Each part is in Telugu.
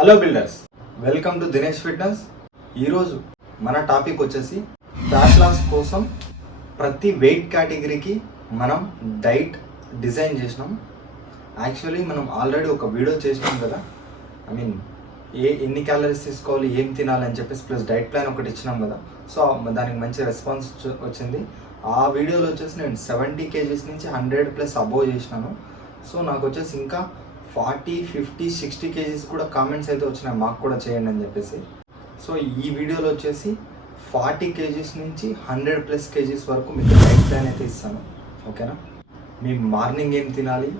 Hello builders, welcome to Dinesh fitness. ఈరోజు మన టాపిక్ వచ్చేసి ఫ్యాట్ లాస్ కోసం ప్రతి వెయిట్ కేటగిరీకి మనం డైట్ డిజైన్ చేసినాం. యాక్చువల్లీ మనం ఆల్రెడీ ఒక వీడియో చేసినాం కదా, ఎన్ని క్యాలరీస్ తీసుకోవాలి, ఏం తినాలి అని చెప్పేసి ప్లస్ డైట్ ప్లాన్ ఒకటి ఇచ్చినాం కదా. సో దానికి మంచి రెస్పాన్స్ వచ్చింది. ఆ వీడియోలో వచ్చేసి నేను 70 kgs నుంచి 100+ అబోవ్ చేసినాను. సో నాకు వచ్చేసి ఇంకా 40, 50, 60 kgs కూడా కామెంట్స్ అయితే వచ్చినాయి, మాకు కూడా చేయండి అని చెప్పేసి. సో ఈ వీడియోలో వచ్చేసి 40 kgs నుంచి 100+ kgs వరకు మీకు డైట్ ప్లాన్ అయితే ఇస్తాను. ఓకేనా? మీ మార్నింగ్ ఏం తినాలి,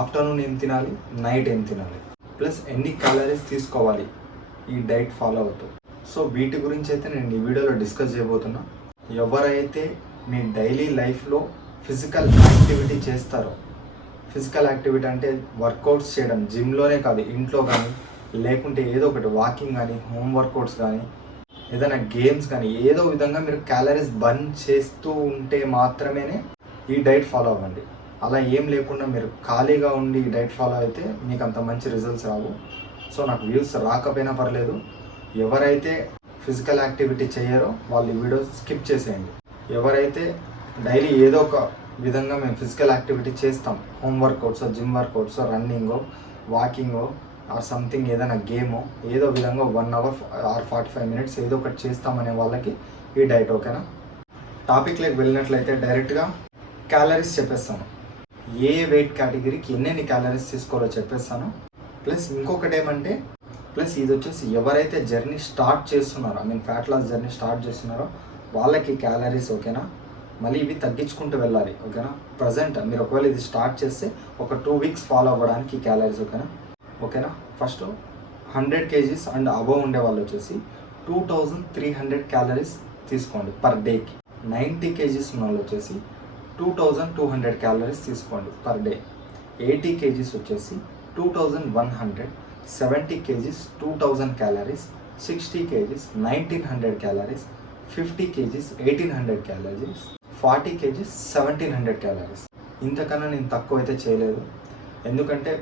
ఆఫ్టర్నూన్ ఏం తినాలి, నైట్ ఏం తినాలి, ప్లస్ ఎన్ని క్యాలరీస్ తీసుకోవాలి ఈ డైట్ ఫాలో అవుతూ. సో వీటి గురించి అయితే నేను ఈ వీడియోలో డిస్కస్ చేయబోతున్నా. ఎవరైతే మీ డైలీ లైఫ్లో ఫిజికల్ యాక్టివిటీ చేస్తారో, ఫిజికల్ యాక్టివిటీ అంటే వర్కౌట్స్ చేయడం, జిమ్లోనే కాదు ఇంట్లో కానీ, లేకుంటే ఏదో ఒకటి వాకింగ్ కానీ, హోమ్ వర్కౌట్స్ కానీ, ఏదైనా గేమ్స్ కానీ, ఏదో విధంగా మీరు క్యాలరీస్ బర్న్ చేస్తూ ఉంటే మాత్రమే ఈ డైట్ ఫాలో అవ్వండి. అలా ఏం లేకుండా మీరు ఖాళీగా ఉండి ఈ డైట్ ఫాలో అయితే మీకు అంత మంచి రిజల్ట్స్ రావు. సో నాకు వ్యూస్ రాకపోయినా పర్లేదు, ఎవరైతే ఫిజికల్ యాక్టివిటీ చేయరో వాళ్ళు ఈ వీడియో స్కిప్ చేసేయండి. ఎవరైతే డైలీ ఏదో ఒక విధంగా మేము ఫిజికల్ యాక్టివిటీ చేస్తాం, హోమ్ వర్కౌట్స్, జిమ్ వర్కౌట్స్, రన్నింగో, వాకింగో ఆర్ సంథింగ్, ఏదైనా గేమో, ఏదో విధంగా 1 hour ఆర్ 45 minutes ఏదో ఒకటి చేస్తామనే వాళ్ళకి ఈ డైట్. ఓకేనా? టాపిక్లోకి వెళ్ళినట్లయితే డైరెక్ట్గా క్యాలరీస్ చెప్పేస్తాను. ఏ వెయిట్ కేటగిరీకి ఎన్నెన్ని క్యాలరీస్ తీసుకోవాలో చెప్పేస్తాను. ప్లస్ ఇంకొకటి ఏమంటే, ప్లస్ ఇది వచ్చేసి ఎవరైతే జర్నీ స్టార్ట్ చేస్తున్నారో, ఫ్యాట్ లాస్ జర్నీ స్టార్ట్ చేస్తున్నారో వాళ్ళకి క్యాలరీస్. ఓకేనా? మళ్ళీ ఇవి తగ్గించుకుంటూ వెళ్ళాలి. ఓకేనా? ప్రజెంట్ మీరు ఒకవేళ ఇది స్టార్ట్ చేస్తే ఒక 2 weeks ఫాలో అవ్వడానికి క్యాలరీస్. ఓకేనా? ఫస్ట్ 100 kgs అండ్ అబోవ్ ఉండే వాళ్ళు వచ్చేసి 2300 క్యాలరీస్ తీసుకోండి పర్ డేకి. 90 kgs ఉన్న వాళ్ళు వచ్చేసి 2200 క్యాలరీస్ తీసుకోండి పర్ డే. 80 kgs వచ్చేసి 2100, 70 kgs 2000 calories, 60 kgs 1900 calories, 50 kgs 1800 calories, 40 kgs 1700 calories. ఇంతకన్నా నేను తక్కువ అయితే చేయలేదు. ఎందుకంటే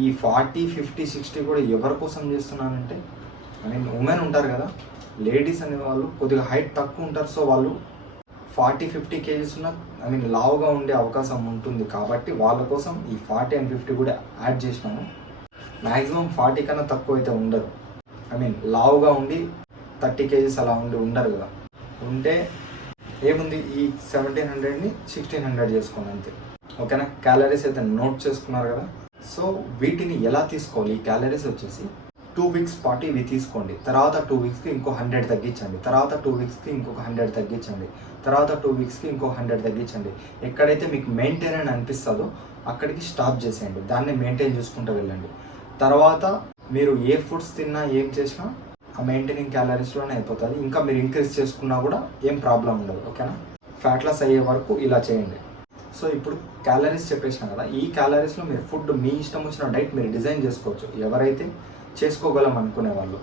ఈ 40, 50, 60 కూడా ఎవరి కోసం చేస్తున్నానంటే, ఉమెన్ ఉంటారు కదా, లేడీస్ అనే వాళ్ళు కొద్దిగా హైట్ తక్కువ ఉంటారు. సో వాళ్ళు 40, 50 kgs ఉన్న లావుగా ఉండే అవకాశం ఉంటుంది. కాబట్టి వాళ్ళ కోసం ఈ 40 and 50 కూడా యాడ్ చేసినాను. మ్యాక్సిమం 40 కన్నా తక్కువ అయితే ఉండదు. లావుగా ఉండి 30 kgs అలా ఉండరు కదా. ఉంటే ఏముంది, ఈ 1700ని 1600 చేసుకోండి అంతే. ఓకేనా? క్యాలరీస్ అయితే నోట్ చేసుకున్నారు కదా. సో వీటిని ఎలా తీసుకోవాలి? ఈ క్యాలరీస్ వచ్చేసి 2 weeks పాటు ఇవి తీసుకోండి. తర్వాత 2 weeksకి ఇంకో 100 తగ్గించండి. తర్వాత 2 weeksకి ఇంకొక 100 తగ్గించండి. తర్వాత 2 weeksకి ఇంకో 100 తగ్గించండి. ఎక్కడైతే మీకు మెయింటైన్ అని అనిపిస్తుందో అక్కడికి స్టాప్ చేసేయండి. దాన్ని మెయింటైన్ చేసుకుంటూ వెళ్ళండి. తర్వాత మీరు ఏ ఫుడ్స్ తిన్నా, ఏం చేసినా ఆ మెయింటైనింగ్ క్యాలరీస్లోనే అయిపోతుంది. ఇంకా మీరు ఇంక్రీజ్ చేసుకున్నా కూడా ఏం ప్రాబ్లం ఉండదు. ఓకేనా? ఫ్యాట్ లాస్ అయ్యే వరకు ఇలా చేయండి. సో ఇప్పుడు క్యాలరీస్ చెప్పేసినా కదా, ఈ క్యాలరీస్లో మీరు ఫుడ్ మీ ఇష్టం వచ్చిన డైట్ మీరు డిజైన్ చేసుకోవచ్చు. ఎవరైతే చేసుకోగలం అనుకునే వాళ్ళు,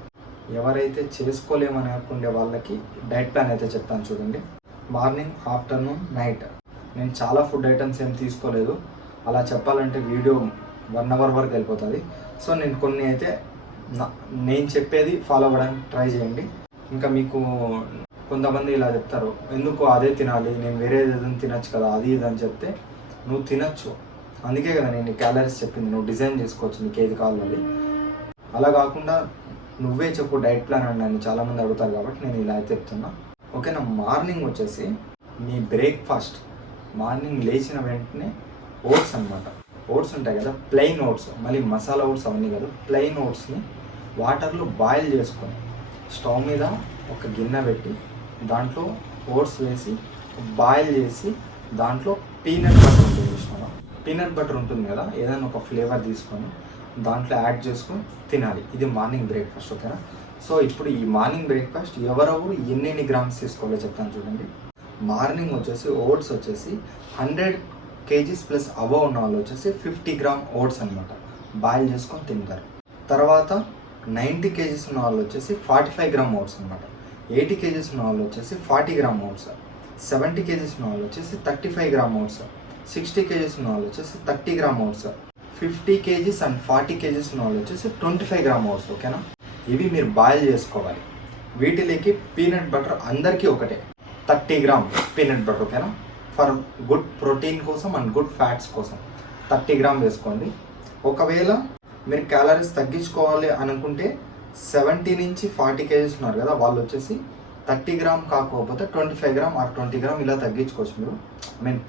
ఎవరైతే చేసుకోలేమని అనుకునే వాళ్ళకి డైట్ ప్లాన్ అయితే చెప్తాను చూడండి. మార్నింగ్, ఆఫ్టర్నూన్, నైట్ నేను చాలా ఫుడ్ ఐటమ్స్ ఏం తీసుకోలేదు. అలా చెప్పాలంటే వీడియో 1 hour వరకు వెళ్ళిపోతుంది. సో నేను కొన్ని అయితే నేను చెప్పేది ఫాలో అవ్వడానికి ట్రై చేయండి. ఇంకా మీకు కొంతమంది ఇలా చెప్తారు, ఎందుకు అదే తినాలి, నేను వేరే ఏదైనా తినచ్చు కదా, అది ఇది అని చెప్తే నువ్వు తినచ్చు. అందుకే కదా నేను క్యాలరీస్ చెప్పింది, నువ్వు డిజైన్ చేసుకోవచ్చు నీకు ఏది కావాలి. అలా కాకుండా నువ్వే చెప్పు డైట్ ప్లాన్ అని నన్ను చాలామంది అడుగుతారు కాబట్టి నేను ఇలా అయితే చెప్తున్నా. ఓకేనా? మార్నింగ్ వచ్చేసి మీ బ్రేక్ఫాస్ట్, మార్నింగ్ లేచిన వెంటనే ఓట్స్ అనమాట. ఓట్స్ ఉంటాయి కదా, ప్లెయిన్ ఓట్స్, మళ్ళీ మసాలా ఓట్స్ అవన్నీ కాదు, ప్లెయిన్ ఓట్స్ని వాటర్లో బాయిల్ చేసుకొని స్టవ్ మీద ఒక గిన్నె పెట్టి దాంట్లో ఓట్స్ వేసి బాయిల్ చేసి దాంట్లో పీనట్ బటర్ ఉంటుంది చూసినావా, పీనట్ బటర్ ఉంటుంది కదా, ఏదైనా ఒక ఫ్లేవర్ తీసుకొని దాంట్లో యాడ్ చేసుకొని తినాలి. ఇది మార్నింగ్ బ్రేక్ఫాస్ట్. ఓకేనా? సో ఇప్పుడు ఈ మార్నింగ్ బ్రేక్ఫాస్ట్ ఎవరెవరు ఎన్నెన్ని గ్రామ్స్ తీసుకోవాలో చెప్తాను చూడండి. మార్నింగ్ వచ్చేసి ఓట్స్ వచ్చేసి 100 kgs ప్లస్ అబవ్ ఉన్న వాళ్ళు వచ్చేసి 50 grams ఓట్స్ అనమాట బాయిల్ చేసుకొని తింటారు. తర్వాత 90 kgs ఉన్న వాళ్ళు వచ్చేసి 45 grams ఓట్స్ అనమాట. 80 kgs ఉన్న వాళ్ళు వచ్చేసి 40 grams ఓట్స్. 70 kgs ఉన్న వాళ్ళు వచ్చేసి 35 grams ఓట్స్. 60 kgs ఉన్న వాళ్ళు వచ్చేసి 30 grams oats. 50 KGs and 40 KGs ఉన్న వాళ్ళు వచ్చేసి 25 గ్రామ్ ఓట్స్, ఓకేనా. ఇవి మీరు బాయిల్ చేసుకోవాలి. వీటిలోకి పీనట్ బటర్ అందరికీ ఒకటే 30 గ్రామ్ పీనట్ బటర్, ఓకేనా. ఫర్ గుడ్ ప్రోటీన్ కోసం అండ్ గుడ్ ఫ్యాట్స్ కోసం 30 గ్రామ్ వేసుకోండి. ఒకవేళ మీరు క్యాలరీస్ తగ్గించుకోవాలి అనుకుంటే 70 నుంచి 40 కేజీస్ ఉన్నారు కదా, వాళ్ళు వచ్చేసి 30 గ్రామ్ కాకపోతే 25 గ్రామ్ ఆర్ 20 గ్రామ్ ఇలా తగ్గించుకోవచ్చు మీరు.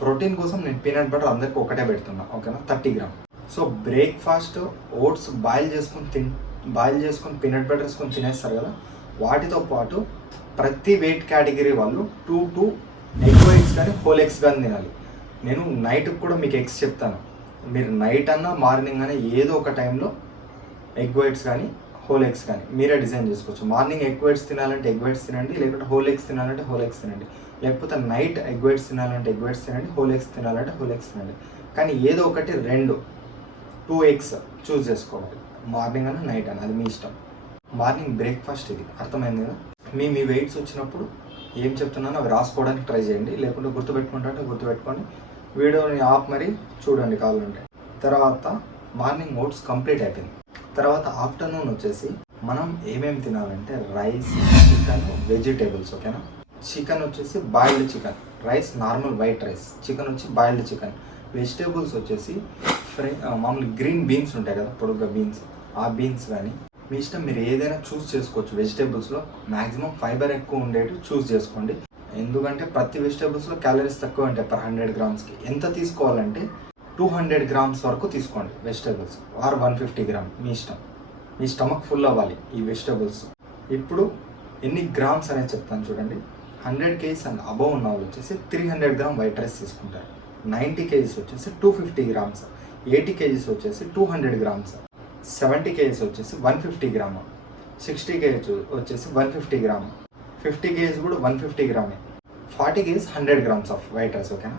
ప్రోటీన్ కోసం నేను పీనట్ బటర్ అందరికీ ఒకటే పెడుతున్నా, ఓకేనా, 30 gram. So breakfast oats boil చేసుకొని పీనట్ బటర్ వేసుకొని తినేస్తారు కదా, వాటితో పాటు ప్రతి వెయిట్ కేటగిరీ వాళ్ళు 2 ఎగ్ వైట్స్ కానీ హోల్ ఎగ్స్ కానీ తినాలి. నేను నైట్కి కూడా మీకు ఎగ్స్ చెప్తాను. మీరు నైట్ అన్నా మార్నింగ్ అన్నా ఏదో ఒక టైంలో ఎగ్ వైట్స్ కానీ హోల్ ఎగ్స్ కానీ మీరే డిజైన్ చేసుకోవచ్చు. మార్నింగ్ ఎగ్ వైట్స్ తినాలంటే ఎగ్ వైట్స్ తినండి, లేకపోతే హోల్ ఎగ్స్ తినాలంటే హోల్ ఎగ్స్ తినండి, లేకపోతే నైట్ ఎగ్ వైట్స్ తినాలంటే ఎగ్ వైట్స్ తినండి, హోల్ ఎగ్స్ తినాలంటే హోల్ ఎగ్స్ తినండి. కానీ ఏదో ఒకటి 2 ఎగ్స్ చూస్ చేసుకోవాలి, మార్నింగ్ అన్నా నైట్ అన్నా, అది మీ ఇష్టం. మార్నింగ్ బ్రేక్ఫాస్ట్ ఇది, అర్థమైంది కదా. మీ వెయిట్స్ వచ్చినప్పుడు ఏం చెప్తున్నానో అవి రాసుకోవడానికి ట్రై చేయండి, లేకుంటే గుర్తుపెట్టుకుంటే గుర్తుపెట్టుకొని వీడియోని ఆఫ్ మరి చూడండి కావాలంటే. తర్వాత మార్నింగ్ ఓట్స్ కంప్లీట్ అయిపోయింది. తర్వాత ఆఫ్టర్నూన్ వచ్చేసి మనం ఏమేమి తినాలంటే రైస్, చికెన్, వెజిటేబుల్స్, ఓకేనా. చికెన్ వచ్చేసి boiled chicken, rice normal white rice, chicken వచ్చి బాయిల్డ్ చికెన్, వెజిటేబుల్స్ వచ్చేసి మామూలు గ్రీన్ బీన్స్ ఉంటాయి కదా, పొడుగ్గా బీన్స్, ఆ బీన్స్ కానీ మీ ఇష్టం, మీరు ఏదైనా చూస్ చేసుకోవచ్చు. వెజిటేబుల్స్లో మ్యాక్సిమం ఫైబర్ ఎక్కువ ఉండేవి చూస్ చేసుకోండి, ఎందుకంటే ప్రతి వెజిటేబుల్స్లో క్యాలరీస్ తక్కువ ఉంటాయి. పర్ 100 గ్రామ్స్కి ఎంత తీసుకోవాలంటే 200 గ్రామ్స్ వరకు తీసుకోండి వెజిటేబుల్స్, ఆర్ 150 గ్రామ్, మీ ఇష్టం. మీ స్టమక్ ఫుల్ అవ్వాలి ఈ వెజిటేబుల్స్. ఇప్పుడు ఎన్ని గ్రామ్స్ అనేది చెప్తాను చూడండి. 100 కేజీస్ అండ్ అబవ్ ఉన్న వాళ్ళు వచ్చేసి 300 గ్రామ్ వైట్ రైస్ తీసుకుంటారు. 90 కేజీస్ వచ్చేసి 250 గ్రామ్స్, 80 కేజీస్ వచ్చేసి 200 గ్రామ్స్, 70 కేజీస్ వచ్చేసి 150 గ్రామ్, 60 కేజీస్ వచ్చేసి 150 గ్రామ్, 50 కేజీస్ కూడా 150 గ్రామే, 40 kgs 100 grams off white rice, ఓకేనా.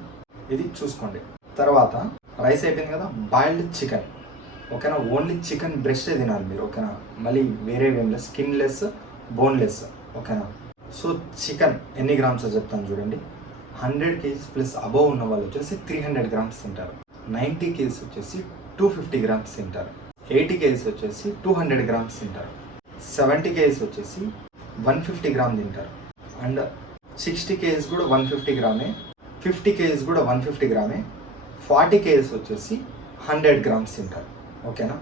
ఇది చూసుకోండి. తర్వాత రైస్ అయిపోయింది కదా, బాయిల్డ్ చికెన్, ఓకేనా. ఓన్లీ చికెన్ బ్రెస్టే తినాలి మీరు, ఓకేనా. మళ్ళీ వేరే ఏం స్కిన్లెస్, బోన్లెస్, ఓకేనా. సో చికెన్ ఎన్ని గ్రామ్స్ చెప్తాను చూడండి. 100 కేజీస్ ప్లస్ అబవ్ ఉన్న వాళ్ళు వచ్చేసి 300 గ్రామ్స్ తింటారు. 90 కేజీస్ వచ్చేసి 250 గ్రామ్స్ తింటారు. 80 కేజీస్ వచ్చేసి 200 గ్రామ్స్ తింటారు. 70 కేజీస్ వచ్చేసి 150 గ్రామ్ తింటారు. అండ్ 60 కేజీస్ కూడా 150 గ్రామే, 50 కేజీస్ కూడా 150 గ్రామే, 40 కేజీస్ వచ్చేసి 100 గ్రామ్స్ తింటారు, ఓకేనా.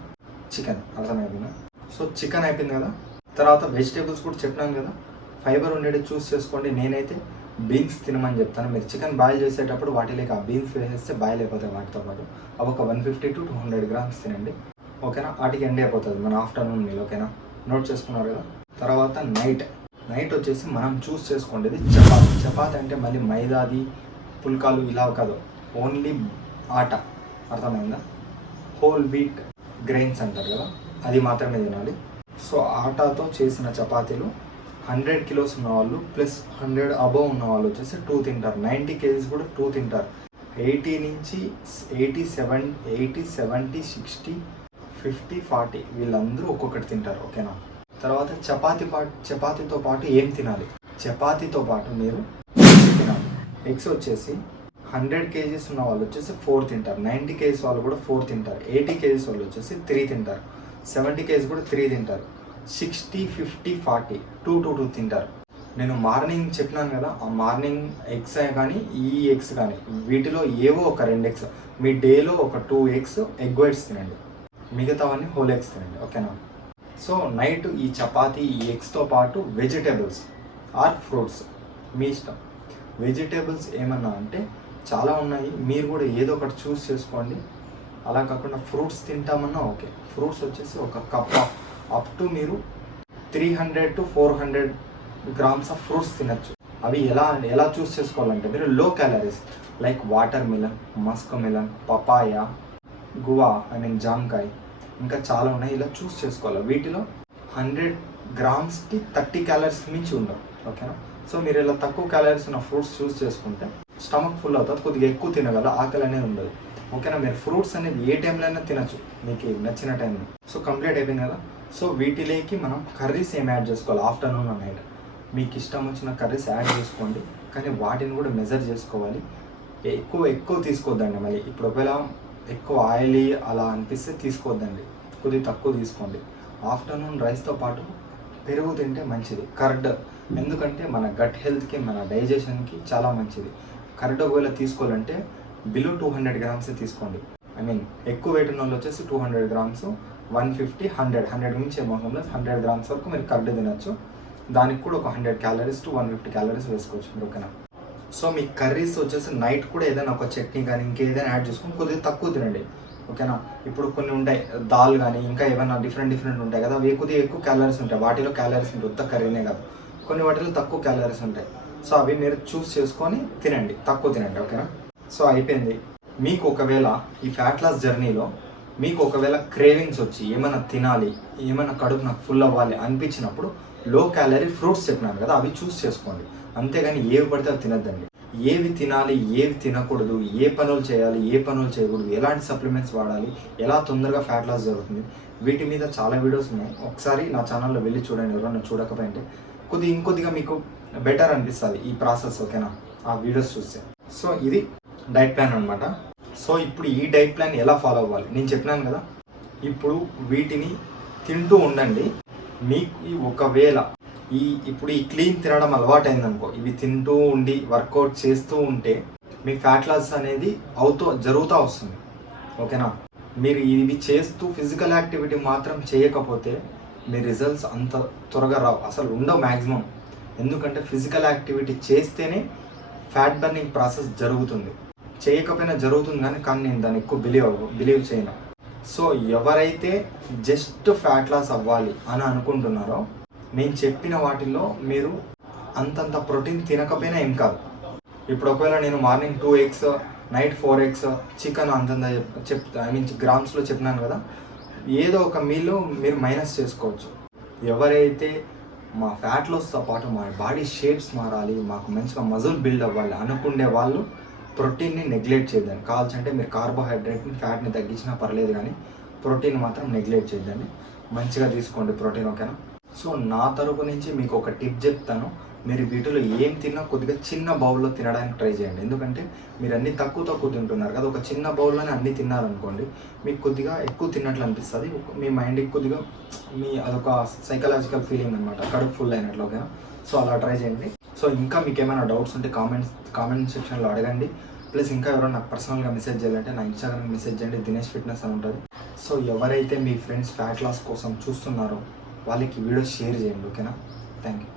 చికెన్ అర్థమైందా. సో చికెన్ అయిపోయింది కదా. తర్వాత వెజిటేబుల్స్ కూడా చెప్పినాను కదా, ఫైబర్ ఉండేది చూస్ చేసుకోండి. నేనైతే బీన్స్ తినమని చెప్తాను. మీరు చికెన్ బాయిల్ చేసేటప్పుడు వాటిలోకి ఆ బీన్స్ వేసేస్తే బాయిల్ అయిపోతాయి వాటితో పాటు. అవి ఒక 150 to 200 గ్రామ్స్ తినండి, ఓకేనా. వాటికి ఎండ్ అయిపోతుంది మన ఆఫ్టర్నూన్ మీల్, ఓకేనా. నోట్ చేసుకున్నారు కదా. తర్వాత నైట్ వచ్చేసి మనం చూస్ చేసుకోండి చపాతి అంటే మళ్ళీ మైదాది పుల్కాలు ఇలా కాదు, ఓన్లీ ఆట, అర్థమైందా. హోల్ వీట్ గ్రెయిన్స్ అంటారు కదా, అది మాత్రమే తినాలి. సో ఆటాతో చేసిన చపాతీలు 100 కిలోస్ ఉన్న వాళ్ళు ప్లస్ 100 అబవ్ ఉన్న వాళ్ళు వచ్చేసి 2 తింటారు. 90 కేజీస్ కూడా 2 తింటారు. 80 నుంచి 80, 70, 60, 50, 40 వీళ్ళందరూ ఒక్కొక్కటి తింటారు, ఓకేనా. తర్వాత చపాతీతో పాటు ఏం తినాలి? చపాతీతో పాటు మీరు తినాలి. ఎగ్స్ వచ్చేసి 100 కేజీస్ ఉన్న వాళ్ళు వచ్చేసి 4 తింటారు. 90 కేజీస్ వాళ్ళు కూడా 4 తింటారు. 80 కేజీస్ వాళ్ళు వచ్చేసి 3 తింటారు. 70 కేజీస్ కూడా 3 తింటారు. 60, 50, 40 2 తింటారు. నేను మార్నింగ్ చెప్పినాను కదా, ఆ మార్నింగ్ ఎగ్స్ కానీ ఈ ఎగ్స్ కానీ వీటిలో ఏవో ఒక 2 ఎగ్స్, మీ డేలో ఒక 2 ఎగ్స్ ఎగ్ వైట్స్ తినండి, మిగతావన్నీ హోల్ ఎగ్స్ తినండి, ఓకేనా. సో నైట్ ఈ చపాతీ ఈ ఎగ్స్తో పాటు వెజిటేబుల్స్ ఆర్ ఫ్రూట్స్ మీ ఇష్టం. వెజిటేబుల్స్ ఏమన్నా అంటే చాలా ఉన్నాయి, మీరు కూడా ఏదో ఒకటి చూస్ చేసుకోండి. అలా కాకుండా ఫ్రూట్స్ తింటామన్నా ఓకే. ఫ్రూట్స్ వచ్చేసి ఒక కప్ అప్ టు మీరు 300 to 400 గ్రామ్స్ ఆఫ్ ఫ్రూట్స్ తినచ్చు. అవి ఎలా చూస్ చేసుకోవాలంటే మీరు low calories like watermelon, muskmelon, papaya, guava జామకాయ, ఇంకా చాలా ఉన్నాయి, ఇలా చూస్ చేసుకోవాలి. వీటిలో 100 గ్రామ్స్కి 30 క్యాలరీస్ మించి ఉండవు, ఓకేనా. సో మీరు ఇలా తక్కువ క్యాలరీస్ ఉన్న ఫ్రూట్స్ చూస్ చేసుకుంటే స్టమక్ ఫుల్ అవుతుంది, కొద్దిగా ఎక్కువ తినగల, ఆకలి అనేది ఉండదు, ఓకేనా. మీరు ఫ్రూట్స్ అనేది ఏ టైంలో అయినా తినచ్చు, మీకు నచ్చిన టైంలో. సో కంప్లీట్ అయిపోయింది కదా. సో వీటిలోకి మనం కర్రీస్ ఏం యాడ్ చేసుకోవాలి ఆఫ్టర్నూన్ అండ్ నైట్. మీకు ఇష్టం వచ్చిన కర్రీస్ యాడ్ చేసుకోండి, కానీ వాటిని కూడా మెజర్ చేసుకోవాలి. ఎక్కువ తీసుకోవద్దండి. మళ్ళీ ఇప్పుడు ఒకవేళ ఎక్కువ ఆయిలీ అలా అనిపిస్తే తీసుకోవద్దండి, కొద్దిగా తక్కువ తీసుకోండి. ఆఫ్టర్నూన్ రైస్తో పాటు పెరుగు తింటే మంచిది కర్డ్, ఎందుకంటే మన గట్ హెల్త్కి మన డైజెషన్కి చాలా మంచిది. కర్డ్ ఒకవేళ తీసుకోవాలంటే బిలో 200 గ్రామ్సే తీసుకోండి. ఐ మీన్ ఎక్కువ వెయిట్ ఉన్న వాళ్ళు వచ్చేసి 200 గ్రామ్స్, 150, 100 నుంచి ఏమవుతుందో 100 గ్రామ్స్ వరకు మీరు కర్డ్ తినచ్చు. దానికి కూడా ఒక 100 క్యాలరీస్ టు 150 క్యాలరీస్ వేసుకోవచ్చు మీరు, ఓకేనా. సో మీ కర్రీస్ వచ్చేసి నైట్ కూడా ఏదైనా ఒక చట్నీ కానీ ఇంకేదైనా యాడ్ చేసుకొని కొద్దిగా తక్కువ తినండి, ఓకేనా. ఇప్పుడు కొన్ని ఉంటాయి దాల్ కానీ ఇంకా ఏమైనా డిఫరెంట్ ఉంటాయి కదా, అవి కొద్దిగా ఎక్కువ క్యాలరీస్ ఉంటాయి, వాటిలో క్యాలరీస్ ఉంటాయి, ఉత్త కర్రీనే కాదు, కొన్ని వాటిలో తక్కువ క్యాలరీస్ ఉంటాయి. సో అవి మీరు చూస్ చేసుకొని తినండి, తక్కువ తినండి, ఓకేనా. సో అయిపోయింది. మీకు ఒకవేళ ఈ ఫ్యాట్ లాస్ జర్నీలో మీకు ఒకవేళ క్రేవింగ్స్ వచ్చి ఏమైనా తినాలి, ఏమైనా కడుపు నాకు ఫుల్ అవ్వాలి అనిపించినప్పుడు లో క్యాలరీ ఫ్రూట్స్ చెప్పినాను కదా, అవి చూస్ చేసుకోండి. అంతేగాని ఏవి పడితే అవి తినద్దండి. ఏవి తినాలి, ఏవి తినకూడదు, ఏ పనులు చేయాలి, ఏ పనులు చేయకూడదు, ఎలాంటి సప్లిమెంట్స్ వాడాలి, ఎలా తొందరగా ఫ్యాట్ లాస్ జరుగుతుంది, వీటి మీద చాలా వీడియోస్ ఉన్నాయి. ఒకసారి నా ఛానల్లో వెళ్ళి చూడండి, ఎవరైనా చూడకపోయింటే ఇంకొద్దిగా మీకు బెటర్ అనిపిస్తుంది ఈ ప్రాసెస్, ఓకేనా, ఆ వీడియోస్ చూస్తే. సో ఇది డైట్ ప్లాన్ అనమాట. సో ఇప్పుడు ఈ డైట్ ప్లాన్ ఎలా ఫాలో అవ్వాలి నేను చెప్పినాను కదా. ఇప్పుడు వీటిని తింటూ ఉండండి. మీకు ఒకవేళ ఇప్పుడు ఈ క్లీన్ తినడం అలవాటైందనుకో, ఇవి తింటూ ఉండి వర్కౌట్ చేస్తూ ఉంటే మీ ఫ్యాట్ లాస్ అనేది జరుగుతూ వస్తుంది, ఓకేనా. మీరు ఇవి చేస్తూ ఫిజికల్ యాక్టివిటీ మాత్రం చేయకపోతే మీ రిజల్ట్స్ అంత త్వరగా రావు, అసలు ఉండవు మ్యాక్సిమం. ఎందుకంటే ఫిజికల్ యాక్టివిటీ చేస్తేనే ఫ్యాట్ బర్నింగ్ ప్రాసెస్ జరుగుతుంది, చేయకపోయినా జరుగుతుంది కానీ నేను దాన్ని ఎక్కువ బిలీవ్ చేయను. సో ఎవరైతే జస్ట్ ఫ్యాట్ లాస్ అవ్వాలి అని అనుకుంటున్నారో నేను చెప్పిన వాటిల్లో మీరు అంతంత ప్రోటీన్ తినకపోయినా ఏం కాదు. ఇప్పుడు ఒకవేళ నేను morning 2 eggs, night 4 eggs, chicken అంతంత ఐ మీన్ గ్రామ్స్లో చెప్పినాను కదా, ఏదో ఒక మీల్లో మీరు మైనస్ చేసుకోవచ్చు. ఎవరైతే మా ఫ్యాట్ లాస్తో పాటు మా బాడీ షేప్స్ మారాలి, మాకు మంచిగా మజిల్ బిల్డ్ అవ్వాలి అనుకునే వాళ్ళు ప్రోటీన్ని నెగ్లెక్ట్ చేయద్దండి. కావాల్సింటే మీరు కార్బోహైడ్రేట్ని ఫ్యాట్ని తగ్గించినా పర్లేదు, కానీ ప్రోటీన్ మాత్రం నెగ్లెక్ట్ చేయద్దండి. మంచిగా తీసుకోండి ప్రోటీన్, ఓకేనా. సో నా తరపు నుంచి మీకు ఒక టిప్ చెప్తాను. మీరు వీటిలో ఏం తిన్నా కొద్దిగా చిన్న బౌల్లో తినడానికి ట్రై చేయండి. ఎందుకంటే మీరు అన్నీ తక్కువ తింటున్నారు కదా, ఒక చిన్న బౌల్లోనే అన్నీ తిన్నారనుకోండి మీకు కొద్దిగా ఎక్కువ తిన్నట్లు అనిపిస్తుంది, మీ మైండ్కి కొద్దిగా అదొక సైకలాజికల్ ఫీలింగ్ అనమాట, కడుపు ఫుల్ అయినట్లు, ఓకేనా. సో అలా ట్రై చేయండి. సో ఇంకా మీకు ఏమైనా డౌట్స్ ఉంటే కామెంట్ సెక్షన్లో అడగండి. ప్లస్ ఇంకా ఎవరైనా నాకు పర్సనల్గా మెసేజ్ చేయాలంటే నా ఇన్స్టాగ్రామ్ మెసేజ్ చేయండి, దినేష్ ఫిట్నెస్ అని ఉంటుంది. సో ఎవరైతే మీ ఫ్రెండ్స్ ఫ్యాట్ లాస్ కోసం చూస్తున్నారో వాళ్ళకి వీడియో షేర్ చేయండి, ఓకేనా. Thank you.